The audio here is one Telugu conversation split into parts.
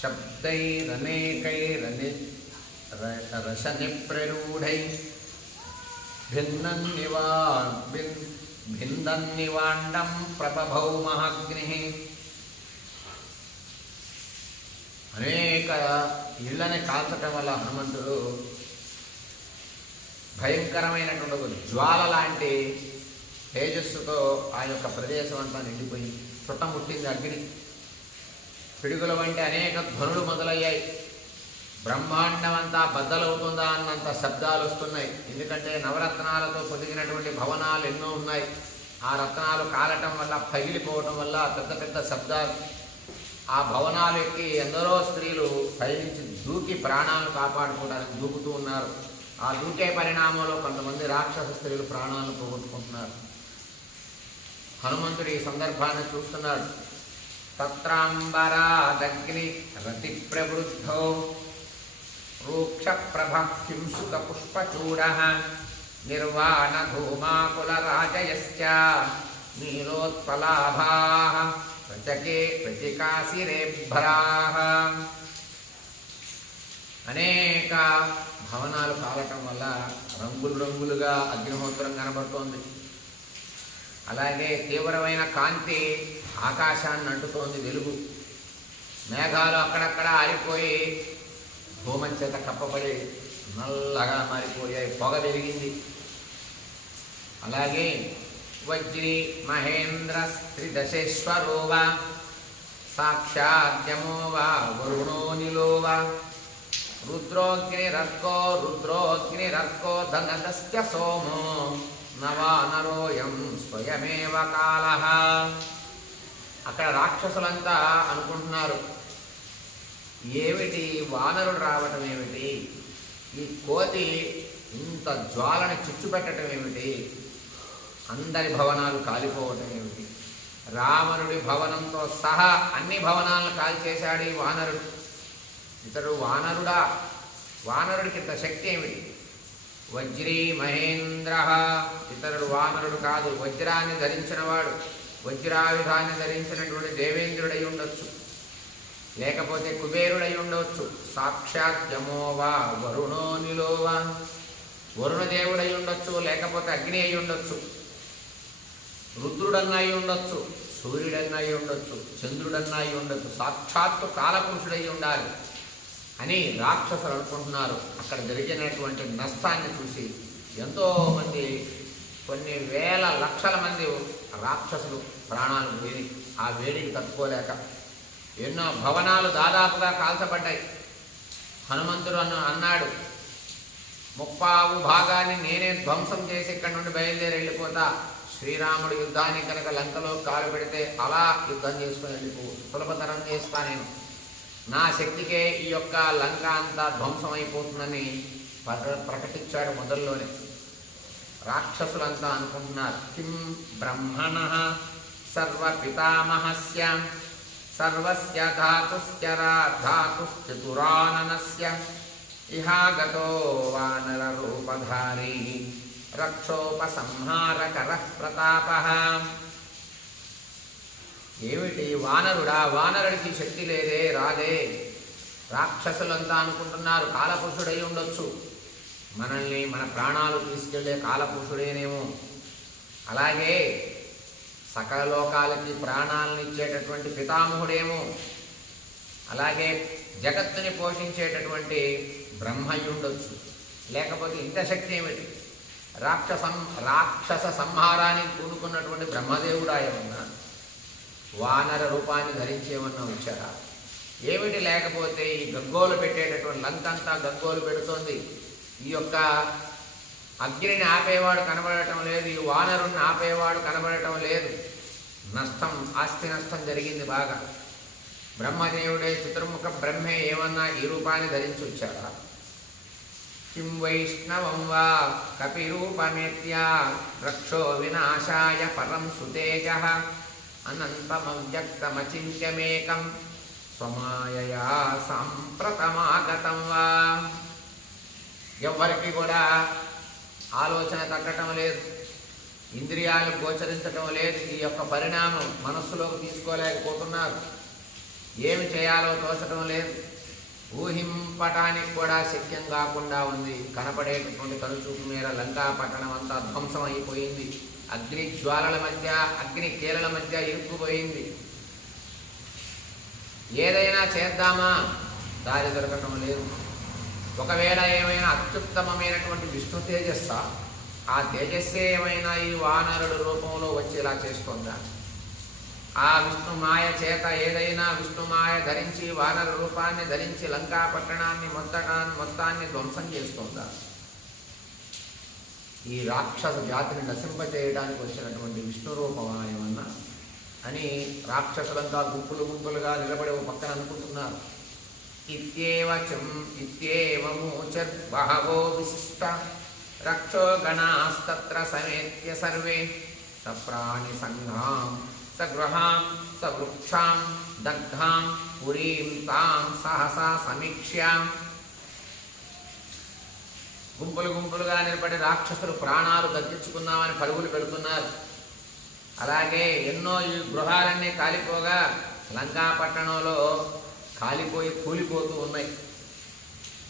शब्दैरनेकैरनि रशनिप्ररूढैः भिन्नन्निवा भिन् भिन्दन्निवाण्डं అనేక ఇళ్ళని కాల్చటం వల్ల హనుమంతుడు భయంకరమైనటువంటి జ్వాల లాంటి తేజస్సుతో ఆ యొక్క ప్రదేశం అంతా నిండిపోయి చుట్టముట్టింది అగ్ని. పిడుగుల వంటి అనేక ధ్వనులు మొదలయ్యాయి. బ్రహ్మాండం అంతా బద్దలవుతుందా అన్నంత శబ్దాలు వస్తున్నాయి. ఎందుకంటే నవరత్నాలతో పొదిగినటువంటి భవనాలు ఎన్నో ఉన్నాయి. ఆ రత్నాలు కాలటం వల్ల పగిలిపోవటం వల్ల పెద్ద పెద్ద శబ్దాలు. ఆ భవనాలు ఎక్కి ఎందరో స్త్రీలు పైనుంచి దూకి ప్రాణాలను కాపాడుకోవడానికి దూకుతూ ఉన్నారు. ఆ దూకే పరిణామంలో కొంతమంది రాక్షస స్త్రీలు ప్రాణాలను పోగొట్టుకుంటున్నారు. హనుమంతుడు ఈ సందర్భాన్ని చూస్తున్నాడు. తత్రాంబరాదగ్ని రతి ప్రవృద్ధో రూక్ష ప్రభ పుష్పచూడ నిర్వాణ ధూమాకుల రాజయశ్చ నీలోత్పలాభా ప్రచకే ప్రతికాశిరేభ్రా అనేక భవనాలు కావటం వల్ల రంగులు రంగులుగా అగ్నిహోత్రం కనబడుతోంది. అలాగే తీవ్రమైన కాంతి ఆకాశాన్ని అంటుతోంది వెలుగు. మేఘాలు అక్కడక్కడ ఆరిపోయి భూమం చేత కప్పబడి నల్లగా మారిపోయాయి. పొగ వెలిగింది. అలాగే వజ్రి మహేంద్ర త్రిదశేశ్వరో వా సాక్షాద్యమో వా వరుణో నిలో వా రుద్రోగ్నిరర్కో రుద్రోగ్నిరర్కో ధనదస్య సోమో నవానరోయం స్వయమేవ కాల. అక్కడ రాక్షసులంతా అనుకుంటున్నారు. ఏమిటి? వానరుడు రావటం ఏమిటి? ఈ కోతి ఇంత జ్వాలను చిచ్చు పెట్టడం ఏమిటి? అందరి భవనాలు కాలిపోవటం ఏమిటి? రావణుడి భవనంతో సహా అన్ని భవనాలను కాల్చేశాడు ఈ వానరుడు. ఇతడు వానరుడా? వానరుడికి ఇంత శక్తి ఏమిటి? వజ్రీ మహేంద్ర. ఇతరుడు వానరుడు కాదు వజ్రాన్ని ధరించినవాడు. వజ్రాయుధాన్ని ధరించినటువంటి దేవేంద్రుడై ఉండొచ్చు. లేకపోతే కుబేరుడై ఉండవచ్చు సాక్షాత్ యమోవా వరుణో నిలోవా. వరుణదేవుడై ఉండొచ్చు లేకపోతే అగ్ని అయి ఉండొచ్చు. రుద్రుడన్నా అయి ఉండొచ్చు సూర్యుడన్నా అయి ఉండొచ్చు చంద్రుడన్నై ఉండొచ్చు. సాక్షాత్తు కాలపురుషుడై ఉండాలి అని రాక్షసులు అనుకుంటున్నారు. అక్కడ జరిగినటువంటి నష్టాన్ని చూసి ఎంతోమంది కొన్ని వేల లక్షల మంది రాక్షసులు ప్రాణాలు వేడి ఆ వేడికి తట్టుకోలేక ఎన్నో భవనాలు దాదాపుగా కాల్చబడ్డాయి. హనుమంతుడు అన్న అన్నాడు ముప్పావు భాగాన్ని నేనే ధ్వంసం చేసి ఇక్కడి నుండి బయలుదేరి వెళ్ళిపోతా. శ్రీరాముడు యుద్ధానికి కనుక లంకలో కాలు పెడితే అలా యుద్ధం చేసుకుని వెళ్ళిపో. సులభతరం చేస్తా నేను. నా శక్తికే ఈ యొక్క లంక అంతా ధ్వంసం అయిపోతుందని ప్రకటించాడు మొదల్లోనే. రాక్షసులంతా అనుకుంటున్నారు. కిం బ్రహ్మణ సర్వపితామహస్య సర్వస్య ధాతుస్య రాధాతుశ్చతురానస్య ఇహాగతో వానర రూపధారీ రక్షోపసంహారకర ప్రతాప. ఏమిటి వానరుడా? వానరుడికి శక్తి లేదే రాదే. రాక్షసులంతా అనుకుంటున్నారు కాలపురుషుడై ఉండొచ్చు. మనల్ని మన ప్రాణాలు తీసుకెళ్ళే కాలపురుషుడేనేమో. అలాగే సకల లోకాలకి ప్రాణాలను ఇచ్చేటటువంటి పితామహుడేమో. అలాగే జగత్తుని పోషించేటటువంటి బ్రహ్మయుండొచ్చు లేకపోతే ఇంత శక్తి ఏమిటి? రాక్షసం రాక్షస సంహారానికి కూడుకున్నటువంటి బ్రహ్మదేవుడా ఏమన్నా వానర రూపాన్ని ధరించేమన్నా వచ్చారా? ఏమిటి లేకపోతే ఈ గగ్గోలు పెట్టేటటువంటి లంకంతా గగ్గోలు పెడుతోంది? ఈ యొక్క అగ్నిని ఆపేవాడు కనబడటం లేదు ఈ వానరుణ్ణి ఆపేవాడు కనబడటం లేదు. నష్టం ఆస్తి నష్టం జరిగింది బాగా. బ్రహ్మదేవుడే చతుర్ముఖ బ్రహ్మే ఏమన్నా ఈ రూపాన్ని ధరించి వచ్చాడా కిం వైష్ణవం వా కపిరూపమేత్య రక్షో వినాశాయ పరం సుతేజ అనంతమవ్యక్తమచింత్యమేకం స్వమాయయా సాంప్రతమాగతం వా. ఎవరికి కూడా ఆలోచన తగ్గటం లేదు. ఇంద్రియాలు గోచరించటం లేదు. ఈ యొక్క పరిణామం మనస్సులోకి తీసుకోలేకపోతున్నారు. ఏమి చేయాలో తోచడం లేదు. ఊహింపటానికి కూడా శక్యం కాకుండా ఉంది. కనపడేటటువంటి కనుచూపు మేర లంకా పట్టణం అంతా ధ్వంసం అయిపోయింది. అగ్ని జ్వాలల మధ్య అగ్ని కీలల మధ్య ఇరుక్కుపోయింది. ఏదైనా చేద్దామా? దారి దొరకటం లేదు. ఒకవేళ ఏమైనా అత్యుత్తమమైనటువంటి విష్ణు తేజస్స? ఆ తేజస్సే ఏమైనా ఈ వానరుడు రూపంలో వచ్చేలా చేస్తుందా? ఆ విష్ణు మాయ చేత ఏదైనా విష్ణు మాయ ధరించి వానర రూపాన్ని ధరించి లంకా పట్టణాన్ని మొత్తటాన్ని మొత్తాన్ని ధ్వంసం చేస్తుందా? ఈ రాక్షస జాతిని నశింపచేయడానికి వచ్చినటువంటి విష్ణు రూపమా ఏమన్నా? అని రాక్షసులంతా గుంపులు గుంపులుగా నిలబడి ఒక పక్కన అనుకుంటున్నారు. ఇత్యేవ చం ఇత్యేవమూచర్బహవో విశిష్ట రక్షో గణాస్తత్ర సమేత్య సర్వే సప్రాణి సంఘాం సగృహాం సవృక్షాం దగ్ధాం పురీం తాం సహసా సమీక్ష్యాం గుంపులు గుంపులుగా నిలబడి రాక్షసులు ప్రాణాలు దగ్గించుకుందామని పరుగులు పెడుతున్నారు. అలాగే ఎన్నో ఈ గృహాలన్నీ కాలిపోగా లంకాపట్టణంలో కాలిపోయి కూలిపోతూ ఉన్నాయి.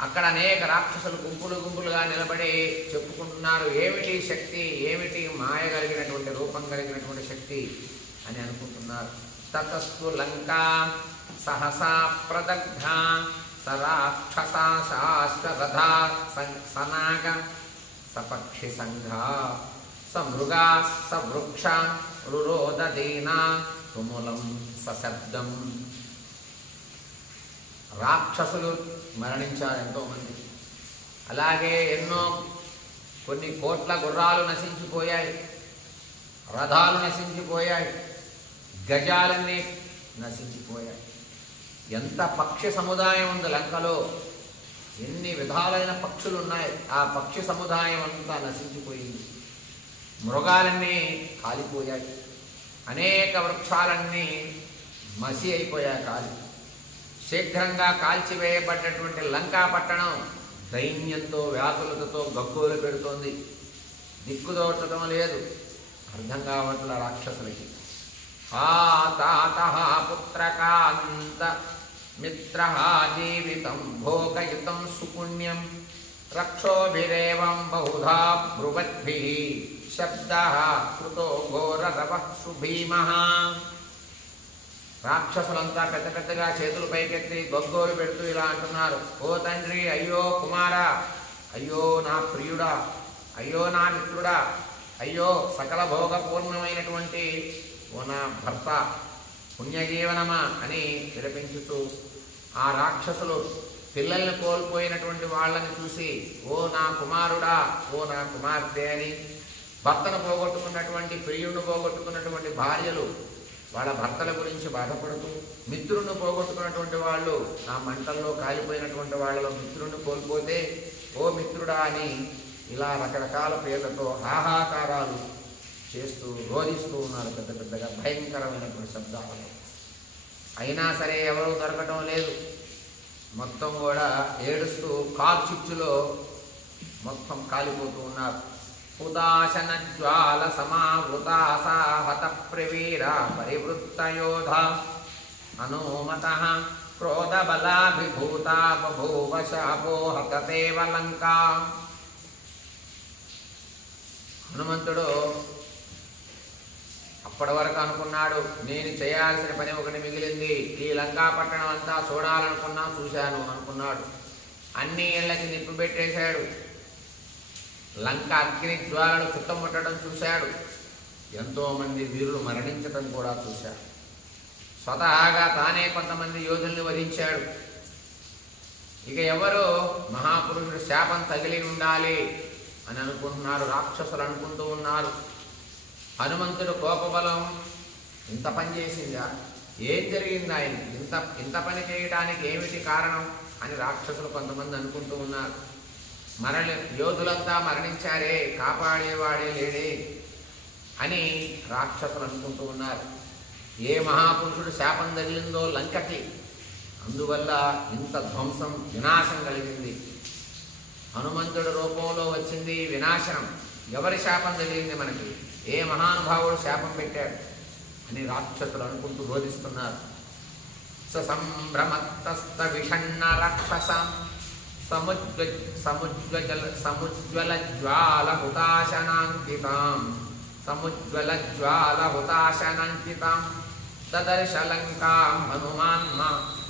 అక్కడ అనేక రాక్షసులు గుంపులు గుంపులుగా నిలబడి చెప్పుకుంటున్నారు ఏమిటి శక్తి? ఏమిటి మాయ కలిగినటువంటి రూపం కలిగినటువంటి శక్తి? అని అనుకుంటున్నారు. తతస్తు లంకా సహసా ప్రదగ్ధ సరాక్షసా శాశ్వతథా సనాగ సపక్షి సంఘ సమృగా సవృక్ష రురోదీనా తుములం సశబ్దం రాక్షసులు మరణించారు ఎంతోమంది. అలాగే ఎన్నో కొన్ని కోట్ల గుర్రాలు నశించిపోయాయి. రథాలు నశించిపోయాయి. గజాలన్నీ నశించిపోయాయి. ఎంత పక్షి సముదాయం ఉంది లంకలో. ఎన్ని విధాలైన పక్షులు ఉన్నాయి. ఆ పక్షి సముదాయం అంతా నశించిపోయింది. మృగాలన్నీ కాలిపోయాయి. అనేక వృక్షాలన్నీ మసి అయిపోయాయి కాలి. శీఘ్రంగా కాల్చివేయబడ్డటువంటి లంకా పట్టణం దైన్యంతో వ్యాకులతతో గక్కులు పెడుతోంది. దిక్కుదోచడం లేదు. అర్థం కావట్ల రాక్షసులకి. ఆ తాత పుత్రకాంత మిత్ర జీవితం భోగయుతం సుపుణ్యం. రక్షోభిరేవం బహుధా బ్రువద్భి శబ్ద కృతో ఘోరరవ సుభీమ. రాక్షసులంతా పెద్ద పెద్దగా చేతులు పైకెత్తి గొగ్గోలు పెడుతూ ఇలా అంటున్నారు. ఓ తండ్రి అయ్యో కుమారా అయ్యో నా ప్రియుడా అయ్యో నా మిత్రుడా అయ్యో సకల భోగపూర్ణమైనటువంటి ఓ నా భర్త పుణ్యజీవనమా? అని విలపించుతూ ఆ రాక్షసులు పిల్లల్ని కోల్పోయినటువంటి వాళ్ళని చూసి ఓ నా కుమారుడా ఓ నా కుమార్తె అని భర్తను పోగొట్టుకున్నటువంటి ప్రియుడిని పోగొట్టుకున్నటువంటి భార్యలు వాళ్ళ భర్తల గురించి బాధపడుతూ మిత్రుడిని పోగొట్టుకున్నటువంటి వాళ్ళు ఆ మంటల్లో కాలిపోయినటువంటి వాళ్ళలో మిత్రుడిని కోల్పోతే ఓ మిత్రుడా అని ఇలా రకరకాల పేర్లతో హాహాకారాలు చేస్తూ రోధిస్తూ ఉన్నారు పెద్ద పెద్దగా భయంకరమైనటువంటి శబ్దాలు. అయినా సరే ఎవరూ దొరకటం లేదు. మొత్తం కూడా ఏడుస్తూ కార్చిచ్చులో మొత్తం కాలిపోతూ ఉన్నారు. ఉదాశన జ్వాల సమావృతాసాహత ప్రవీర పరివృత్త యోధ అనోమత క్రోధ బలాభిభూత బభూవ హతదేవ లంకా హనుమంతుడు అప్పటి వరకు అనుకున్నాడు నేను చేయాల్సిన పని ఒకటి మిగిలింది ఈ లంకాపట్టణం అంతా చూడాలనుకున్నా చూశాను అనుకున్నాడు. అన్ని ఇళ్ళకి నిప్పు పెట్టేశాడు. లంక అగ్ని జ్వాలను చుట్టముట్టడం చూశాడు. ఎంతోమంది వీరులు మరణించడం కూడా చూశాడు. స్వతహాగా తానే కొంతమంది యోధుల్ని వధించాడు. ఇక ఎవరు మహాపురుషుడు శాపం తగిలి ఉండాలి అని అనుకుంటున్నారు రాక్షసులు అనుకుంటూ ఉన్నారు. హనుమంతుడు కోపబలం ఇంత పని చేసిందా? ఏం జరిగింది ఆయన ఇంత ఇంత పని చేయడానికి ఏమిటి కారణం అని రాక్షసులు కొంతమంది అనుకుంటూ ఉన్నారు. మరణ యోధులంతా మరణించారే కాపాడేవాడే లేడే అని రాక్షసులు అనుకుంటూ ఉన్నారు. ఏ మహాపురుషుడు శాపం తగిలిందో లంకకి. అందువల్ల ఇంత ధ్వంసం వినాశం కలిగింది. హనుమంతుడి రూపంలో వచ్చింది వినాశనం. ఎవరి శాపం తగిలింది మనకి? ఏ మహానుభావుడు శాపం పెట్టాడు? అని రాక్షసులు అనుకుంటూ రోధిస్తున్నారు. సంభ్రమత్తస్త విషణ్ణ రాక్షసం. సముజ్వ సముజ్వజల సముజ్వల జ్వాల హుతాశనాంకితాం సముజ్వల జ్వాల హుతాశనాంకితాం దదర్శ హనుమాన్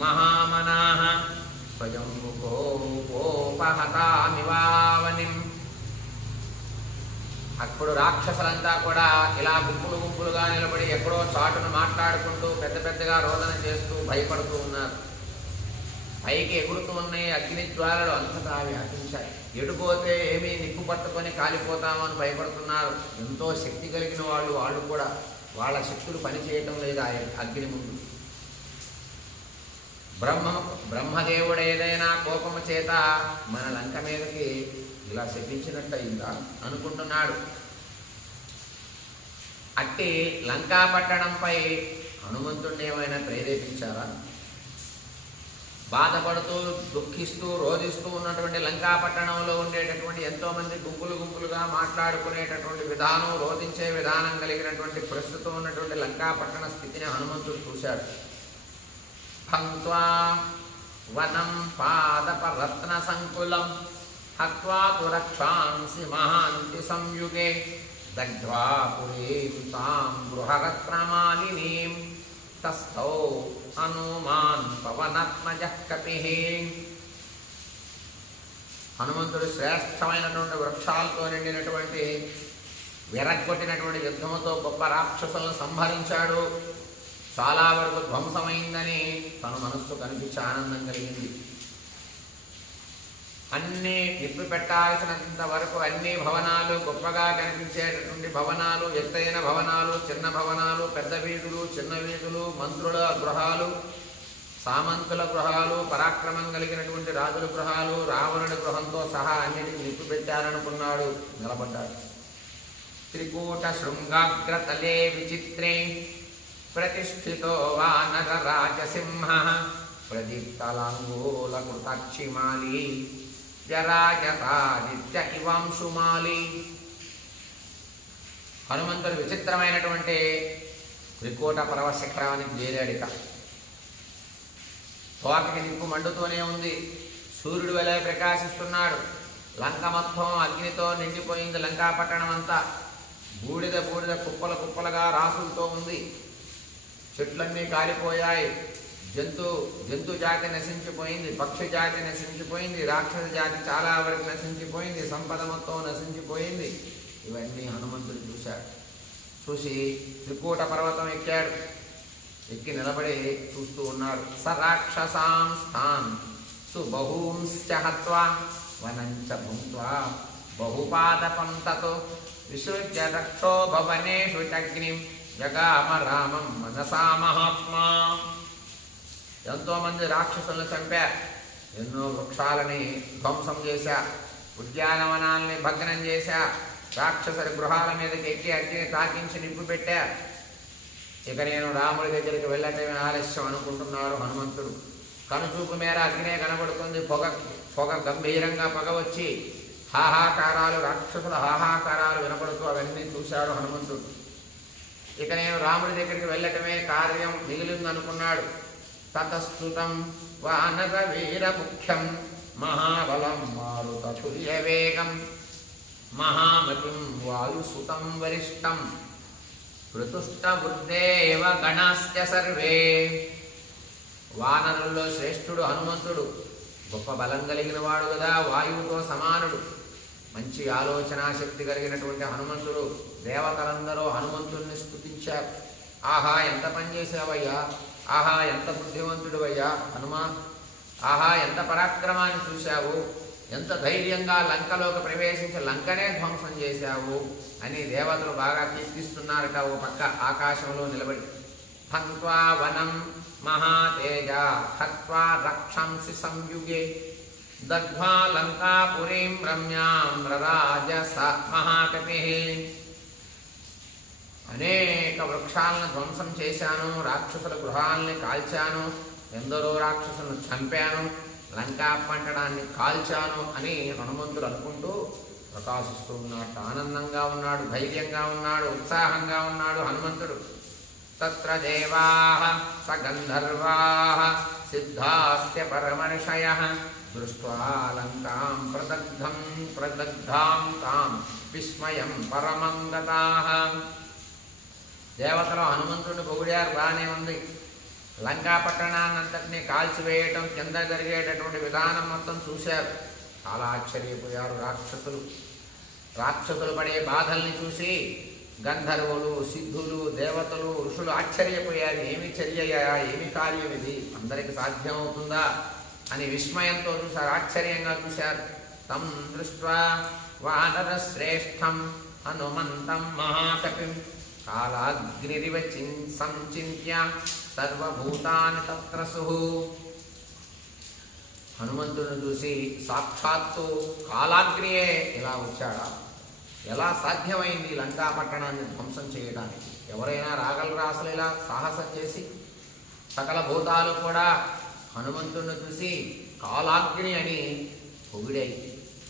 మహామనాః స్వయంభుకోపహతామివావనిం అప్పుడు రాక్షసులంతా కూడా ఇలా గుంపులు గుంపులుగా నిలబడి ఎక్కడో చాటును మాట్లాడుకుంటూ పెద్ద పెద్దగా రోదన చేస్తూ భయపడుతూ ఉన్నారు. పైకి ఎగురుతూ ఉన్నాయి అగ్ని జ్వాలలు అంతటా వ్యాపించాయి. ఎటుపోతే ఏమీ నిప్పు పట్టుకొని కాలిపోతామని భయపడుతున్నారు. ఎంతో శక్తి కలిగిన వాళ్ళు వాళ్ళు కూడా వాళ్ళ శక్తులు పనిచేయటం లేదు ఆ అగ్ని ముందు. బ్రహ్మ బ్రహ్మదేవుడు ఏదైనా కోపము చేత మన లంక మీదకి ఇలా శపించినట్టయిందా అనుకుంటున్నాడు. అట్టి లంకా పట్టణంపై హనుమంతుడిని ఏమైనా ప్రేరేపించారా? బాధపడుతూ దుఃఖిస్తూ రోధిస్తూ ఉన్నటువంటి లంకాపట్టణంలో ఉండేటటువంటి ఎంతో మంది గుంపులు గుంపులుగా మాట్లాడుకునేటటువంటి విధానం రోధించే విధానం కలిగినటువంటి ప్రస్తుతం ఉన్నటువంటి లంకాపట్టణ స్థితిని హనుమంతుడు చూశాడు. భంక్వా వనం పాదపరత్న సంకులం హత్వా రక్షాంసి మహాంతి సంయుగే దగ్ధ్వాపురీం తాం గృహరత్నమాలినీం తస్థౌ హనుమాన్ పవనాత్మజ కపి హనుమంతుడు శ్రేష్టమైనటువంటి వృక్షాలతో నిండినటువంటి విరగొట్టినటువంటి యుద్ధముతో గొప్ప రాక్షసులను సంహరించాడు. చాలా వరకు ధ్వంసమైందని తన మనస్సు కనిపించి ఆనందం కలిగింది. అన్ని నిప్పు పెట్టాల్సినంత వరకు అన్ని భవనాలు గొప్పగా కనిపించేటటువంటి భవనాలు ఎత్తైన భవనాలు చిన్న భవనాలు పెద్ద వీధులు చిన్న వీధులు మంత్రుల గృహాలు సామంతుల గృహాలు పరాక్రమం కలిగినటువంటి రాజుల గృహాలు రావణుడి గృహంతో సహా అన్నిటిని నిప్పు పెట్టారనుకున్నాడు నిలబడ్డాడు. త్రికూట శృంగాగ్రతలే విచిత్రే ప్రతిష్ఠితో వానర రాజసింహ ప్రదీప్తలాంగూలకృతాక్షిమాలి జరాజతాదిత్య ఇవాంశుమాలి హనుమంతుడు విచిత్రమైనటువంటి త్రికోట పర్వ శిఖరానికి చేరాడిక తోకకి నిప్పు మండుతూనే ఉంది. సూర్యుడు వెల ప్రకాశిస్తున్నాడు. లంక మొత్తం అగ్నితో నిండిపోయింది లంకాపట్టణం అంతా. బూడిద బూడిద కుప్పల కుప్పలుగా రాసులతో ఉంది. చెట్లన్నీ కాలిపోయాయి. జంతు జంతు జాతి నశించిపోయింది పక్షి జాతి నశించిపోయింది రాక్షస జాతి చాలా వరకు నశించిపోయింది సంపద మొత్తం నశించిపోయింది. ఇవన్నీ హనుమంతుడు చూశాడు. చూసి త్రికూట పర్వతం ఎక్కాడు. ఎక్కి నిలబడి చూస్తూ ఉన్నాడు. స రాక్షసాం స్థాన్ సుబహూంశ్చ వనంచ భుంత్వా బహుపాదపం తతో విసృజ్య రక్షో భవనేషు చగ్నిం జగామ రామం మనసా మహాత్మా. ఎంతోమంది రాక్షసులను చంపా ఎన్నో వృక్షాలని ధ్వంసం చేశా ఉద్యానవనాల్ని భగ్నం చేశా రాక్షసుల గృహాల మీదకి ఎక్కి అగ్గిని తాకించి నింపు పెట్టా. ఇక నేను రాముడి దగ్గరికి వెళ్ళటమే ఆలస్యం అనుకుంటున్నాడు హనుమంతుడు. కనుచూపు మేర అగ్నే కనబడుతుంది పొగ పొగ గంభీరంగా పొగ వచ్చి హాహాకారాలు రాక్షసుల హాహాకారాలు వినపడుతూ అవన్నీ చూశాడు హనుమంతుడు. ఇక నేను రాముడి దగ్గరికి వెళ్ళటమే కార్యం మిగిలిందనుకున్నాడు. తతస్తుతం వానర వీర ముఖ్యం మహాబలం మారుతతుల్య వేగం మహామతిం వాయుసుతం వరిష్టం. పృతుష్టబుద్ధేవ గణాశ్చ సర్వే. వానరుల్లో శ్రేష్ఠుడు హనుమంతుడు. గొప్ప బలం కలిగిన వాడు కదా వాయువుతో సమానుడు. మంచి ఆలోచన శక్తి కలిగినటువంటి హనుమంతుడు దేవతలందరూ హనుమంతుడిని స్థుతించారు ఆహా ఎంత పని చేసావయ్యా ఆహా ఎంత బుద్ధివంతుడు అయ్యా హనుమా. ఆహా ఎంత పరాక్రమాన్ని చూశావు. ఎంత ధైర్యంగా లంకలోకి ప్రవేశించి లంకనే ధ్వంసం చేశావు అని దేవతలు బాగా కీర్తిస్తున్నారట ఓ పక్క ఆకాశంలో నిలబడి. హంత్వా వనం మహాతేజ హత్వా రక్షంసి సంయుగే దగ్ధ్వా లంకాపురీం రమ్యాం రరాజ స మహాకపి. అనేక వృక్షాలను ధ్వంసం చేశాను రాక్షసుల గృహాలని కాల్చాను ఎందరో రాక్షసులను చంపాను లంకా పట్టడాన్ని కాల్చాను అని హనుమంతుడు అనుకుంటూ ప్రకాశిస్తూ ఉన్నాడు. ఆనందంగా ఉన్నాడు ధైర్యంగా ఉన్నాడు ఉత్సాహంగా ఉన్నాడు హనుమంతుడు. తత్ర దేవా స గంధర్వా సిద్ధాస్య పరమర్షయ దృష్ట్వా లంకాం ప్రదగ్ధం ప్రదగ్ధాం తాం విస్మయం పరమం దేవతలు హనుమంతుడిని పొగిడారు బాగానే ఉంది. లంకా పట్టణాన్నంతటినీ కాల్చివేయటం కింద జరిగేటటువంటి విధానం మొత్తం చూశారు. చాలా ఆశ్చర్యపోయారు రాక్షసులు. రాక్షసులు పడే బాధల్ని చూసి గంధర్వులు సిద్ధులు దేవతలు ఋషులు ఆశ్చర్యపోయారు. ఏమి చర్యయా? ఏమి కార్యం ఇది? అందరికి సాధ్యమవుతుందా? అని విస్మయంతో చూశారు ఆశ్చర్యంగా చూశారు. తం దృష్ట్వా వానర శ్రేష్టం హనుమంతం మహాకపిం కాలాగ్నిరివ చిన్ సంచింత్య సర్వభూతాన్ని తత్ర సుహు హనుమంతుడిని చూసి సాక్షాత్తు కాలాగ్నియే ఇలా వచ్చాడా? ఎలా సాధ్యమైంది లంకా పట్టణాన్ని ధ్వంసం చేయడానికి? ఎవరైనా రాగలరా అసలు ఇలా సాహసం చేసి? సకల భూతాలు కూడా హనుమంతుడిని చూసి కాలాగ్ని అని పొగిడాయి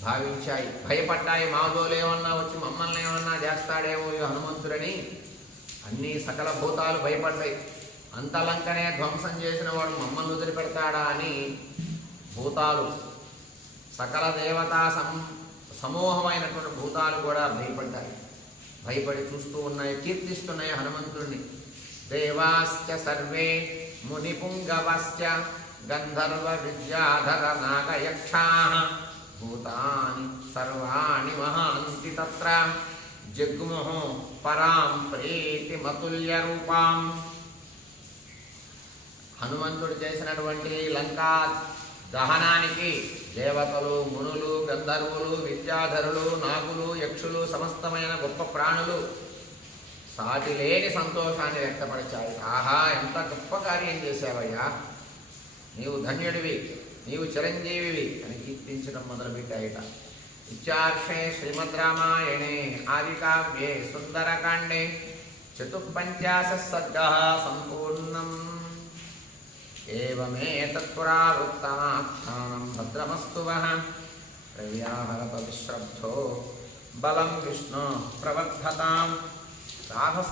భావించాయి. భయపడ్డాయి మాధోలేమన్నా వచ్చి మమ్మల్ని ఏమన్నా చేస్తాడేమో ఈ హనుమంతుడని అన్ని సకల భూతాలు భయపడ్డాయి. అంతలంకనే ధ్వంసం చేసిన వాడు మమ్మల్ని వదిలిపెడతాడా అని భూతాలు సకల దేవతా సం సమూహమైనటువంటి భూతాలు కూడా భయపడ్డాయి. భయపడి చూస్తూ ఉన్నాయి కీర్తిస్తున్నాయి హనుమంతుడిని దేవాశ్చ సర్వే మునిపుంగవశ్చ గంధర్వ విద్యాధర నాగయక్షా. భూతాని సర్వాణి మహాంతి తత్ర. జగ్ముః పరాం ప్రీతి మతుల్య రూపాం. హనుమంతుడు చేసినటువంటి లంకా దహనానికి దేవతలు మునులు గంధర్వులు విద్యాధరులు నాగులు యక్షులు సమస్తమైన గొప్ప ప్రాణులు సాటి లేని సంతోషాన్ని వ్యక్తపరిచాయి ఆహా ఎంత గొప్ప కార్యం చేశావయ్యా. నీవు ధన్యుడివి నీవు చిరంజీవివి అని కీర్తించడం మొదలుపెట్టాయిట. चार्षे श्रीमद्रामायणे आदिकाव्ये सुन्दरकाण्डे चतुःपञ्चाशः सर्गः सम्पूर्णम्। एवमेतत्पुरावृत्ताख्यानं भद्रमस्तु वः। रव्याहरतविश्रब्धो बलं विष्णो प्रवर्धतां साहस